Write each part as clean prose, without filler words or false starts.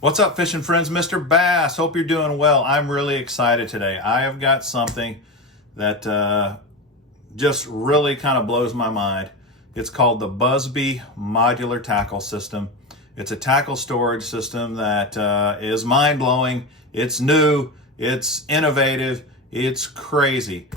What's up, fishing friends? Mr. Bass. Hope you're doing well. I'm really excited today. I have got something that just really kind of blows my mind. It's called the Buzbe Modular Tackle System. It's a tackle storage system that is mind-blowing. It's new. It's innovative. It's crazy.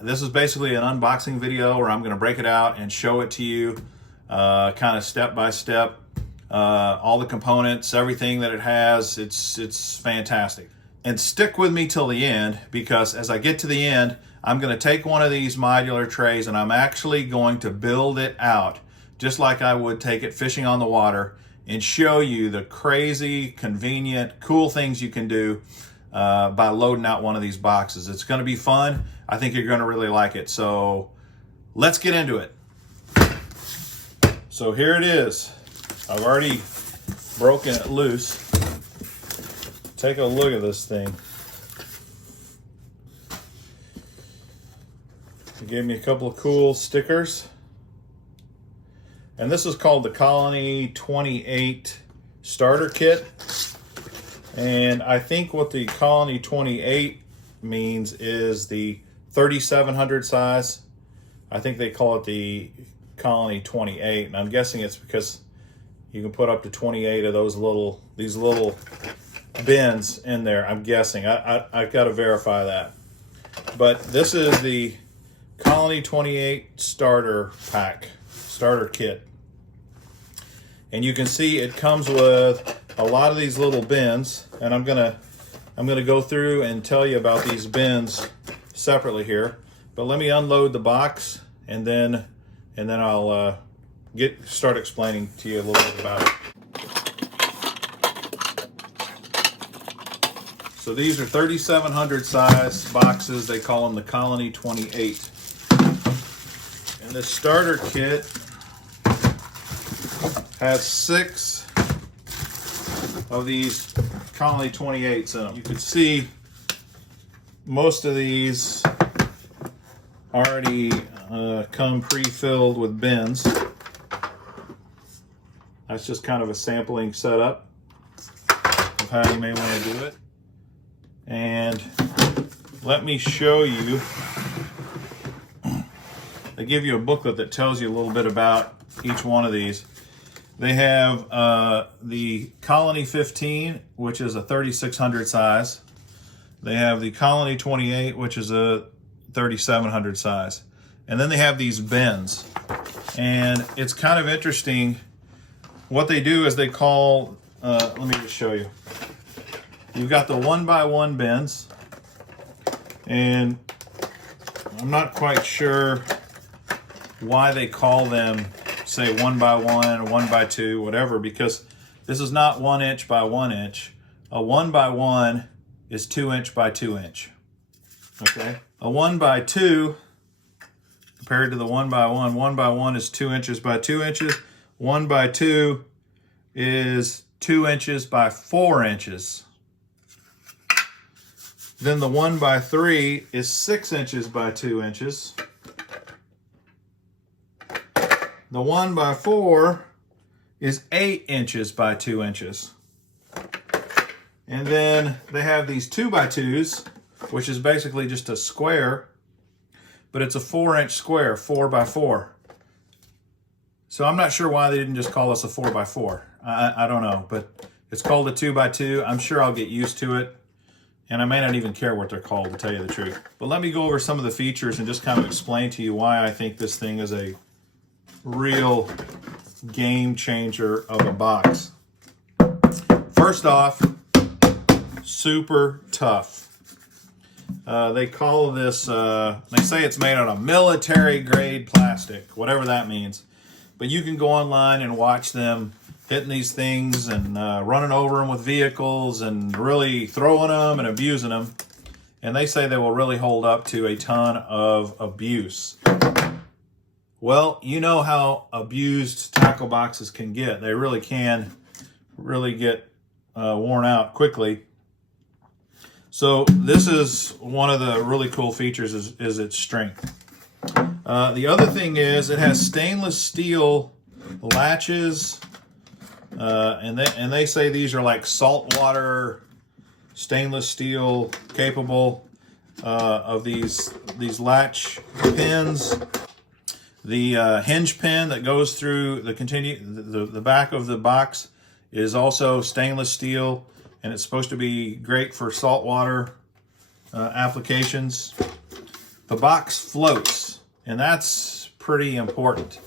This is basically an unboxing video where I'm going to break it out and show it to you kind of step by step. All the components, everything that it has, it's fantastic. And stick with me till the end, because as I get to the end, I'm going to take one of these modular trays and I'm actually going to build it out just like I would take it fishing on the water and show you the crazy, convenient, cool things you can do by loading out one of these boxes. It's going to be fun. I think you're going to really like it. So let's get into it. So here it is. I've already broken it loose. Take a look at this thing. It gave me a couple of cool stickers. And this is called the Colony 28 Starter Kit. And I think what the Colony 28 means is the 3700 size. I think they call it the Colony 28, and I'm guessing it's because you can put up to 28 of these little bins in there. I'm guessing. I've got to verify that. But this is the Colony 28 starter kit. And you can see it comes with a lot of these little bins, and I'm gonna go through and tell you about these bins separately here. But let me unload the box, and then I'll start explaining to you a little bit about it. So these are 3700 size boxes. They call them the Colony 28. And this starter kit has 6 of these Colony 28s in them. You can see most of these already come pre-filled with bins. That's just kind of a sampling setup of how you may want to do it. And let me show you. They give you a booklet that tells you a little bit about each one of these. They have the Colony 15, which is a 3600 size. They have the Colony 28, which is a 3700 size. And then they have these bins. And it's kind of interesting. What they do is they call, let me just show you. You've got the 1x1 bins, and I'm not quite sure why they call them, say, 1x1 or 1x2, whatever, because this is not 1 inch by 1 inch. A 1x1 is 2 inch by 2 inch. Okay? A 1x2, compared to the 1x1, 1x1 is 2 inches by 2 inches. 1x2 is 2 inches by 4 inches. Then the 1x3 is 6 inches by 2 inches. The 1x4 is 8 inches by 2 inches. And then they have these 2x2s, which is basically just a square, but it's a 4-inch square, 4x4. So I'm not sure why they didn't just call us a 4x4. I don't know, but it's called a 2x2. I'm sure I'll get used to it, and I may not even care what they're called, to tell you the truth. But let me go over some of the features and just kind of explain to you why I think this thing is a real game changer of a box. First off, super tough. They call this, they say it's made out of military grade plastic, whatever that means. But you can go online and watch them hitting these things and running over them with vehicles and really throwing them and abusing them. And they say they will really hold up to a ton of abuse. Well, you know how abused tackle boxes can get. They really can get worn out quickly. So this is one of the really cool features is its strength. The other thing is it has stainless steel latches And they say these are like saltwater stainless steel capable of these latch pins. The hinge pin that goes through the back of the box is also stainless steel, and it's supposed to be great for saltwater applications. The box floats, and that's pretty important.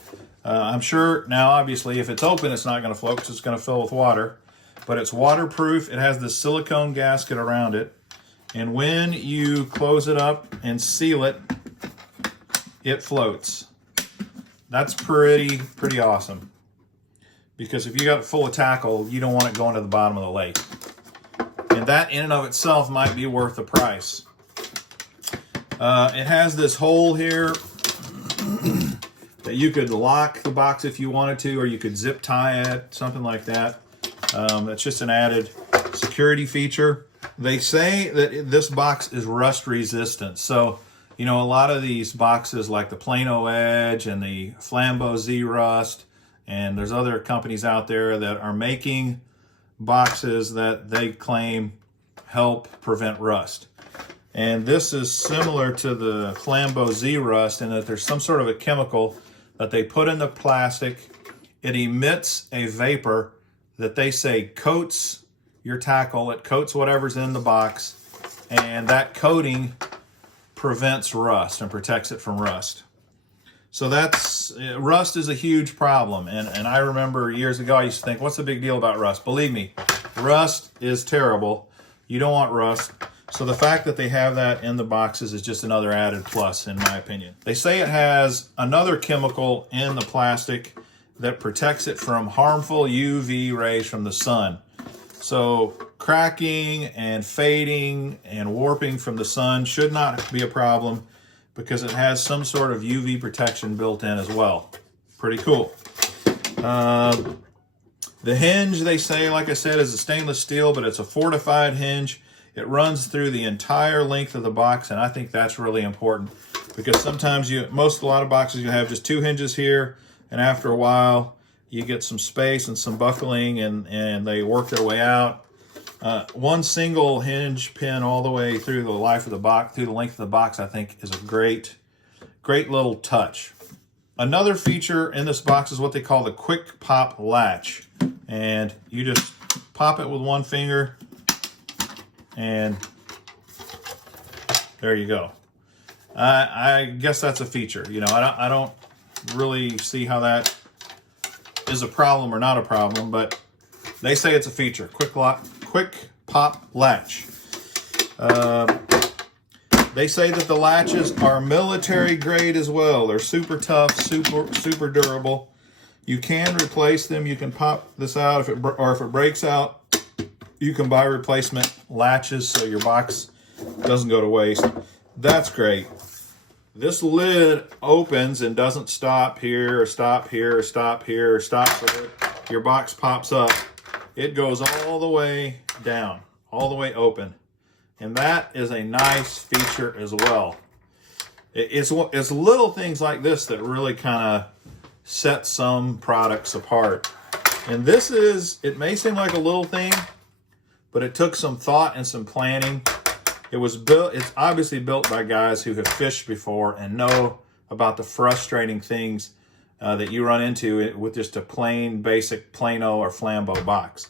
I'm sure now, obviously, if it's open, it's not going to float because it's going to fill with water, but it's waterproof. It has this silicone gasket around it, and when you close it up and seal it, it floats. That's pretty awesome, because if you got it full of tackle, you don't want it going to the bottom of the lake, and that in and of itself might be worth the price. It has this hole here that you could lock the box if you wanted to, or you could zip tie it, something like that. That's just an added security feature. They say that this box is rust resistant. So, you know, a lot of these boxes like the Plano Edge and the Flambo Z-Rust, and there's other companies out there that are making boxes that they claim help prevent rust. And this is similar to the Flambo Z-Rust in that there's some sort of a chemical that they put in the plastic. It emits a vapor that they say coats your tackle. It coats whatever's in the box, and that coating prevents rust and protects it from rust. So rust is a huge problem. And I remember years ago I used to think, what's the big deal about rust? Believe me, rust is terrible. You don't want rust. So the fact that they have that in the boxes is just another added plus, in my opinion. They say it has another chemical in the plastic that protects it from harmful UV rays from the sun. So cracking and fading and warping from the sun should not be a problem, because it has some sort of UV protection built in as well. Pretty cool. The hinge, they say, like I said, is a stainless steel, but it's a fortified hinge. It runs through the entire length of the box, and I think that's really important, because sometimes a lot of boxes you have just two hinges here, and after a while you get some space and some buckling, and they work their way out. One single hinge pin all the way through the life of the box, through the length of the box, I think is a great little touch. Another feature in this box is what they call the quick pop latch, and you just pop it with one finger, and there you go. I guess that's a feature. You know, I don't really see how that is a problem or not a problem, but they say it's a feature. Quick pop latch. They say that the latches are military grade as well. They're super tough, super durable. You can replace them. You can pop this out if it breaks out. You can buy replacement latches so your box doesn't go to waste. That's great. This lid opens and doesn't stop here, or stop here, or stop here, or stop so that your box pops up. It goes all the way down, all the way open. And that is a nice feature as well. It's little things like this that really kind of set some products apart. And it may seem like a little thing, but it took some thought and some planning. It's obviously built by guys who have fished before and know about the frustrating things that you run into with just a plain basic Plano or Flambo box.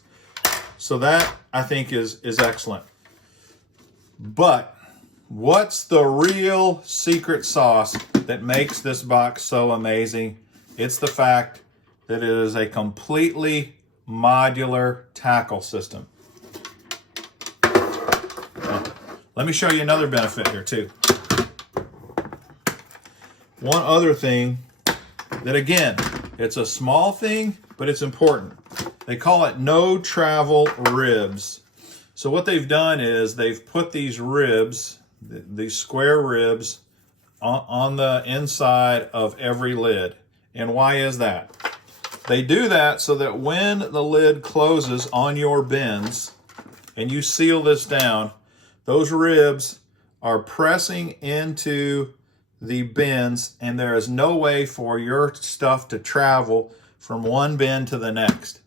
So that, I think, is excellent. But what's the real secret sauce that makes this box so amazing? It's the fact that it is a completely modular tackle system. Let me show you another benefit here too. One other thing that, again, it's a small thing, but it's important. They call it no travel ribs. So what they've done is they've put these ribs, these square ribs, on the inside of every lid. And why is that? They do that so that when the lid closes on your bins and you seal this down, those ribs are pressing into the bins, and there is no way for your stuff to travel from one bin to the next.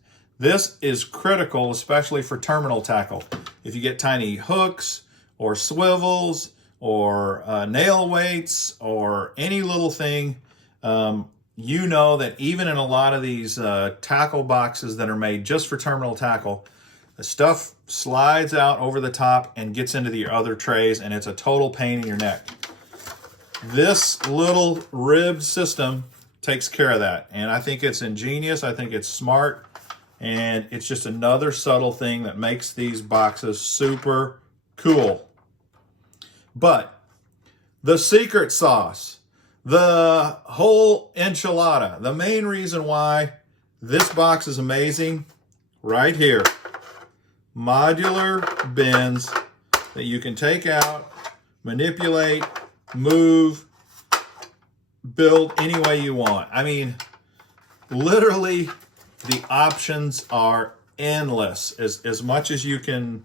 This is critical, especially for terminal tackle. If you get tiny hooks or swivels or nail weights or any little thing, you know that even in a lot of these tackle boxes that are made just for terminal tackle, the stuff slides out over the top and gets into the other trays, and it's a total pain in your neck. This little ribbed system takes care of that, and I think it's ingenious. I think it's smart, and it's just another subtle thing that makes these boxes super cool. But the secret sauce, the whole enchilada, the main reason why this box is amazing, right here. Modular bins that you can take out, manipulate, move, build any way you want. I mean, literally, the options are endless. As much as you can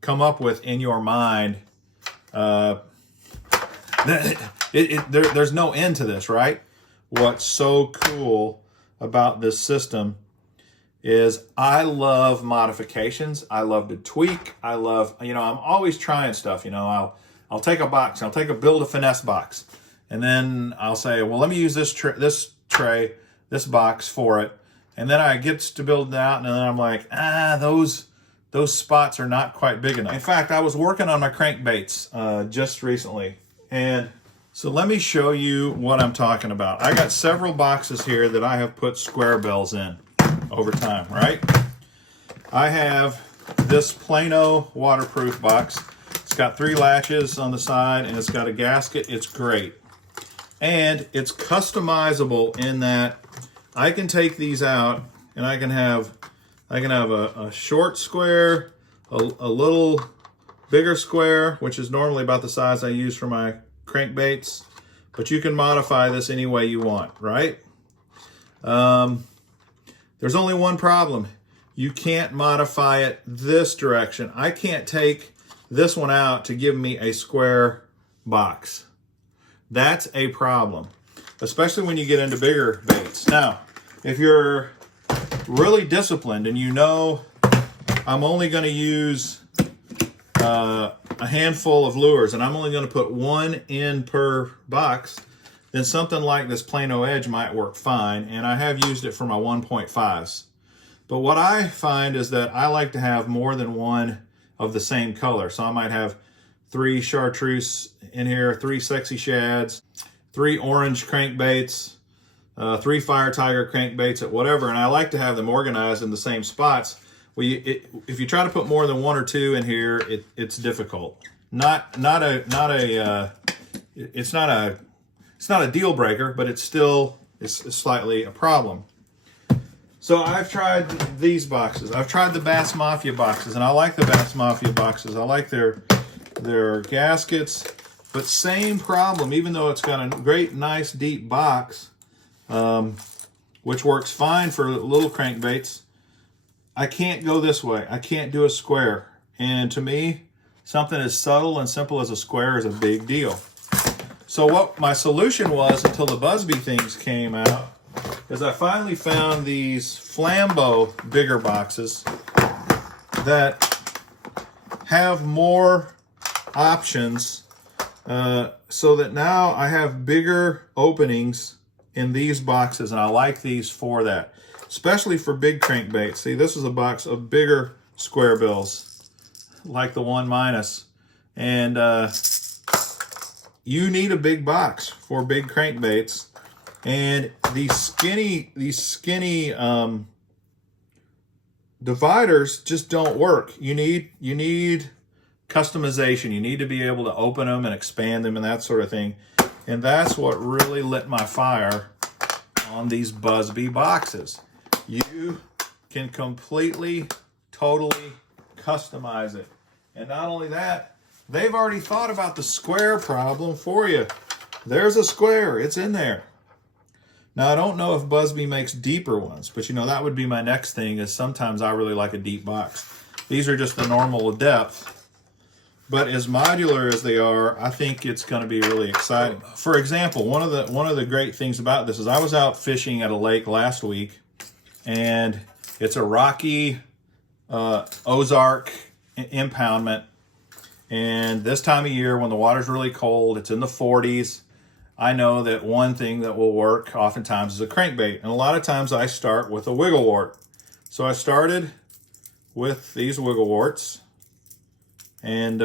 come up with in your mind, there's no end to this, right? What's so cool about this system is I love modifications. I love to tweak. I love, I'm always trying stuff. I'll take a box, I'll take a build a finesse box, and then I'll say, well, let me use this tray, this box for it. And then I get to build it out, and then I'm like, those spots are not quite big enough. In fact, I was working on my crankbaits just recently, and so let me show you what I'm talking about. I got several boxes here that I have put square bills in over time, right? I have this Plano waterproof box. It's got 3 latches on the side, and it's got a gasket. It's great. And it's customizable in that I can take these out, and I can have a short square, a little bigger square, which is normally about the size I use for my crankbaits, but you can modify this any way you want, right? There's only one problem. You can't modify it this direction. I can't take this one out to give me a square box. That's a problem, especially when you get into bigger baits. Now, if you're really disciplined and you know I'm only going to use a handful of lures and I'm only going to put 1 in per box, then something like this Plano Edge might work fine, and I have used it for my 1.5s. But what I find is that I like to have more than 1 of the same color. So I might have 3 chartreuse in here, 3 sexy shads, 3 orange crankbaits, 3 fire tiger crankbaits, at whatever, and I like to have them organized in the same spots. Well, if you try to put more than 1 or 2 in here, it's difficult. It's not a deal breaker, but it's still slightly a problem. So I've tried these boxes. I've tried the Bass Mafia boxes, and I like the Bass Mafia boxes. I like their gaskets, but same problem. Even though it's got a great, nice, deep box, which works fine for little crankbaits, I can't go this way. I can't do a square. And to me, something as subtle and simple as a square is a big deal. So what my solution was, until the Buzbe things came out, is I finally found these Flambo bigger boxes that have more options, so that now I have bigger openings in these boxes, and I like these for that, especially for big crankbaits. See, this is a box of bigger square bills, like the 1-, and you need a big box for big crankbaits. And these skinny dividers just don't work. You need customization. You need to be able to open them and expand them and that sort of thing. And that's what really lit my fire on these Buzbe boxes. You can completely, totally customize it. And not only that, they've already thought about the square problem for you. There's a square, it's in there. Now, I don't know if Buzbe makes deeper ones, but that would be my next thing, is sometimes I really like a deep box. These are just the normal depth, but as modular as they are, I think it's going to be really exciting. For example, one of the great things about this is I was out fishing at a lake last week, and It's a rocky Ozark impoundment. And this time of year when the water's really cold, it's in the 40s, I know that one thing that will work oftentimes is a crankbait. And a lot of times I start with a wiggle wart. So I started with these wiggle warts, and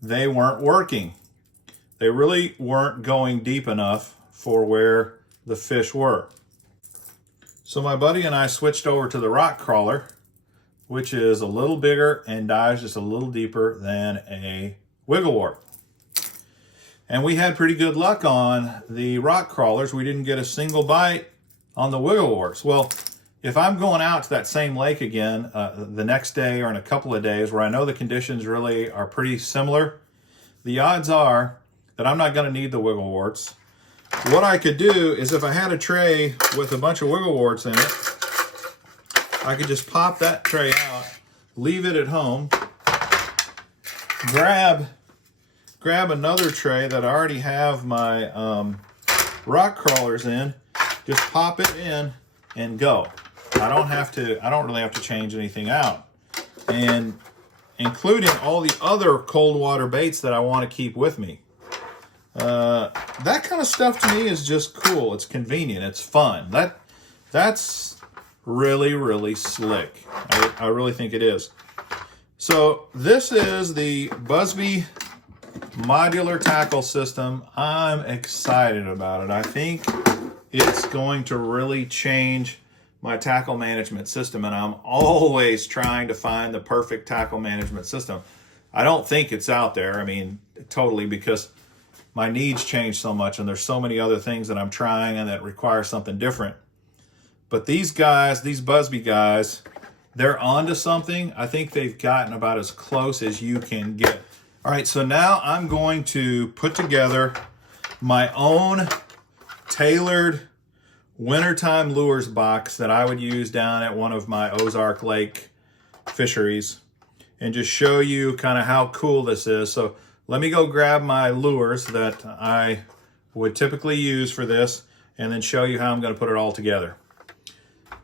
they weren't working. They really weren't going deep enough for where the fish were. So my buddy and I switched over to the rock crawler, which is a little bigger and dives just a little deeper than a wiggle wart. And we had pretty good luck on the rock crawlers. We didn't get a single bite on the wiggle warts. Well, if I'm going out to that same lake again the next day or in a couple of days where I know the conditions really are pretty similar, the odds are that I'm not going to need the wiggle warts. What I could do is, if I had a tray with a bunch of wiggle warts in it, I could just pop that tray out, leave it at home, grab another tray that I already have my rock crawlers in, just pop it in and go. I don't really have to change anything out. And including all the other cold water baits that I want to keep with me. That kind of stuff to me is just cool. It's convenient. It's fun. That's really, really slick. I really think it is. So this is the Buzbe Modular Tackle System. I'm excited about it. I think it's going to really change my tackle management system, and I'm always trying to find the perfect tackle management system. I don't think it's out there. I mean, totally, because my needs change so much, and there's so many other things that I'm trying and that require something different. But these guys, these Buzbe guys, they're onto something. I think they've gotten about as close as you can get. All right, so now I'm going to put together my own tailored wintertime lures box that I would use down at one of my Ozark Lake fisheries, and just show you kind of how cool this is. So let me go grab my lures that I would typically use for this, and then show you how I'm going to put it all together.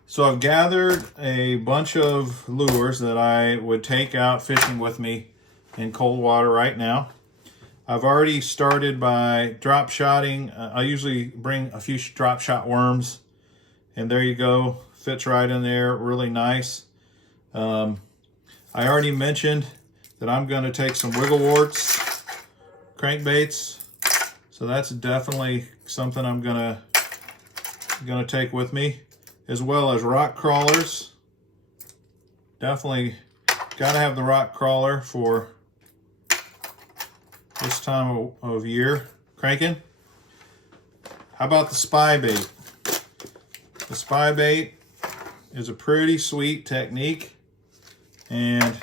So I've gathered a bunch of lures that I would take out fishing with me in cold water right now. I've already started by drop shotting. I usually bring a few drop shot worms, and there you go. Fits right in there, really nice. I already mentioned that I'm going to take some wiggle warts, crankbaits. So that's definitely something I'm gonna take with me, as well as rock crawlers. Definitely got to have the rock crawler for this time of year cranking. How about the spy bait? The spy bait is a pretty sweet technique, and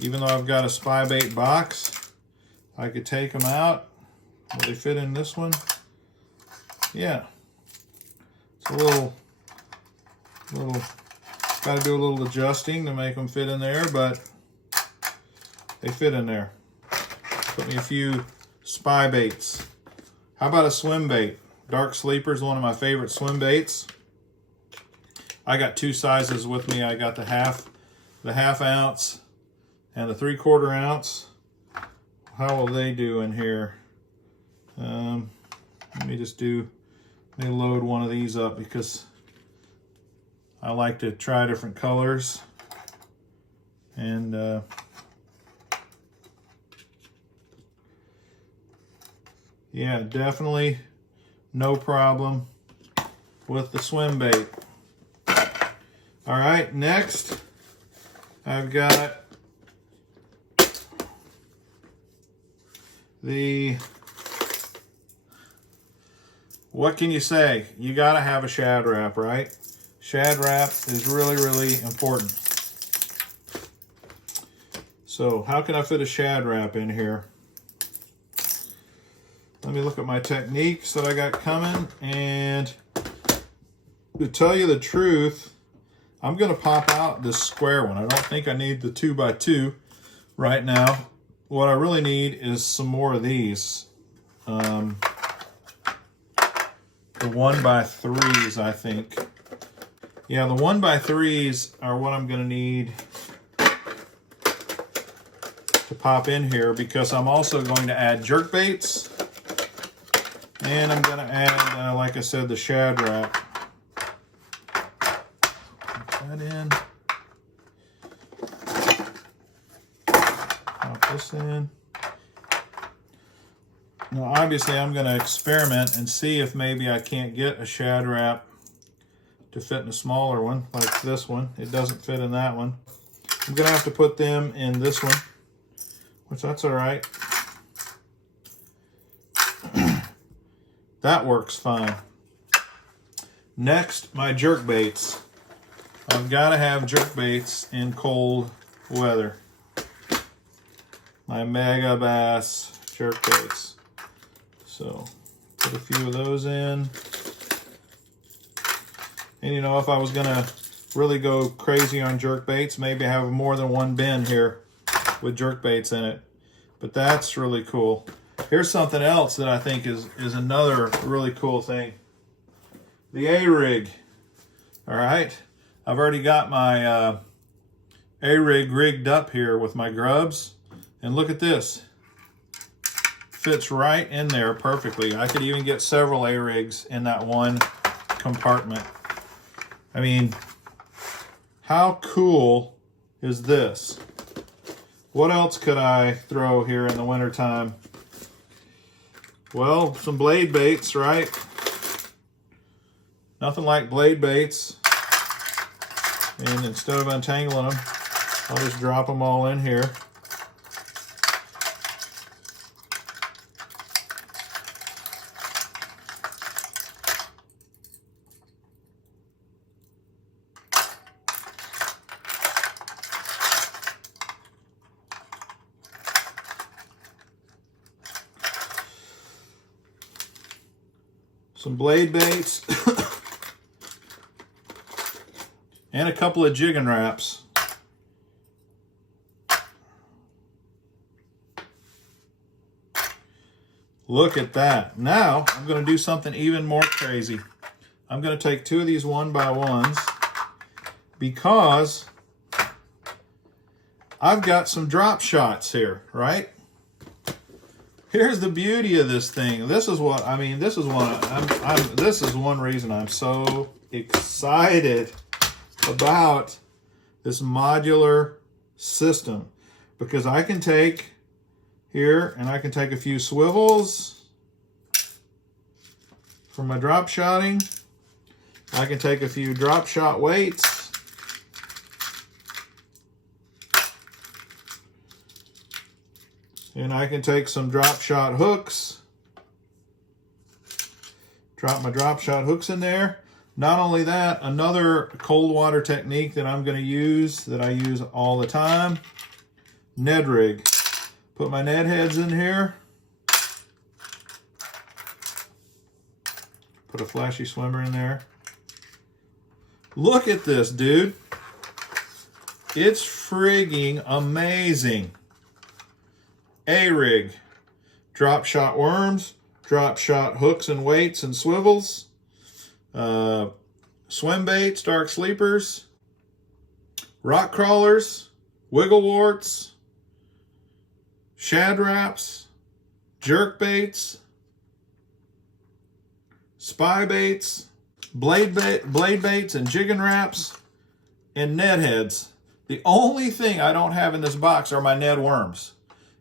even though I've got a spy bait box, I could take them out. Will they fit in this one? Yeah. It's a little got to do a little adjusting to make them fit in there, but they fit in there. Put me a few spy baits. How about a swim bait? Dark Sleeper is one of my favorite swim baits. I got two sizes with me. I got the half ounce and the 3/4 ounce. How will they do in here? Let me load one of these up, because I like to try different colors. And yeah, definitely no problem with the swim bait. All right, next I've got what can you say? You gotta have a shad wrap, right? Shad wrap is really, really important. So how can I fit a shad wrap in here? Let me look at my techniques that I got coming, and to tell you the truth, I'm gonna pop out this square one. I don't think I need the 2x2 right now. What I really need is some more of these. The 1x3s, I think. Yeah, the 1x3s are what I'm going to need to pop in here, because I'm also going to add jerk baits, and I'm going to add, like I said, the shad wrap. Put that in. Pop this in. Now, obviously, I'm going to experiment and see if maybe I can't get a shad wrap to fit in a smaller one, like this one. It doesn't fit in that one. I'm going to have to put them in this one, which that's all right. That works fine. Next, my jerk baits. I've got to have jerk baits in cold weather. My Mega Bass jerk baits. So, put a few of those in. And you know, if I was gonna really go crazy on jerk baits, maybe have more than one bin here with jerk baits in it. But that's really cool. Here's something else that I think is another really cool thing. The A-rig. All right, I've already got my A-rig rigged up here with my grubs. And look at this. Fits right in there perfectly. I could even get several A-rigs in that one compartment. I mean, how cool is this? What else could I throw here in the wintertime? Well, some blade baits, right? Nothing like blade baits. And instead of untangling them, I'll just drop them all in here. Some blade baits, and a couple of jigging wraps. Look at that. Now, I'm going to do something even more crazy. I'm going to take two of these 1x1s because I've got some drop shots here, right? Here's the beauty of this thing. This is what I mean. This is one reason I'm so excited about this modular system, because I can take here and I can take a few swivels for my drop shotting. I can take a few drop shot weights. And I can take some drop shot hooks. Drop my drop shot hooks in there. Not only that, another cold water technique that I'm going to use, that I use all the time, Ned rig. Put my Ned heads in here. Put a flashy swimmer in there. Look at this, dude. It's frigging amazing. A-rig, drop shot worms, drop shot hooks and weights and swivels, swim baits, dark sleepers, rock crawlers, wiggle warts, shad wraps, jerk baits, spy baits, blade baits and jigging wraps, and Ned heads. The only thing I don't have in this box are my Ned worms.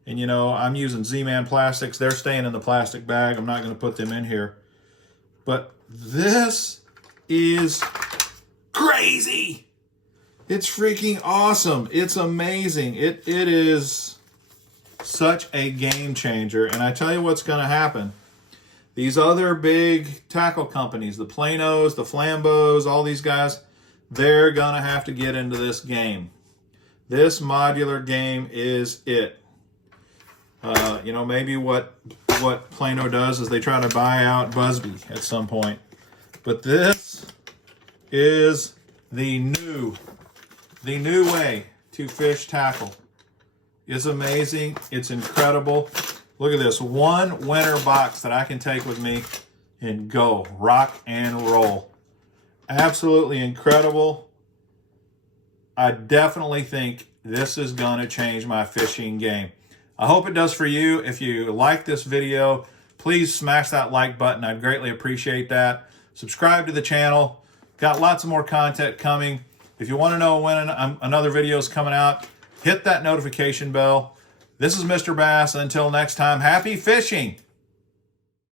And you know, I'm using Z-Man plastics. They're staying in the plastic bag. I'm not going to put them in here. But this is crazy. It's freaking awesome. It's amazing. It is such a game changer. And I tell you what's going to happen. These other big tackle companies, the Planos, the Flambos, all these guys, they're going to have to get into this game. This modular game is it. You know, maybe what Plano does is they try to buy out Buzbe at some point. But this is the new way to fish tackle. It's amazing. It's incredible. Look at this. One winter box that I can take with me and go rock and roll. Absolutely incredible. I definitely think this is going to change my fishing game. I hope it does for you. If you like this video, please smash that like button. I'd greatly appreciate that. Subscribe to the channel. Got lots of more content coming. If you want to know when another video is coming out, hit that notification bell. This is Mr. Bass. Until next time, happy fishing.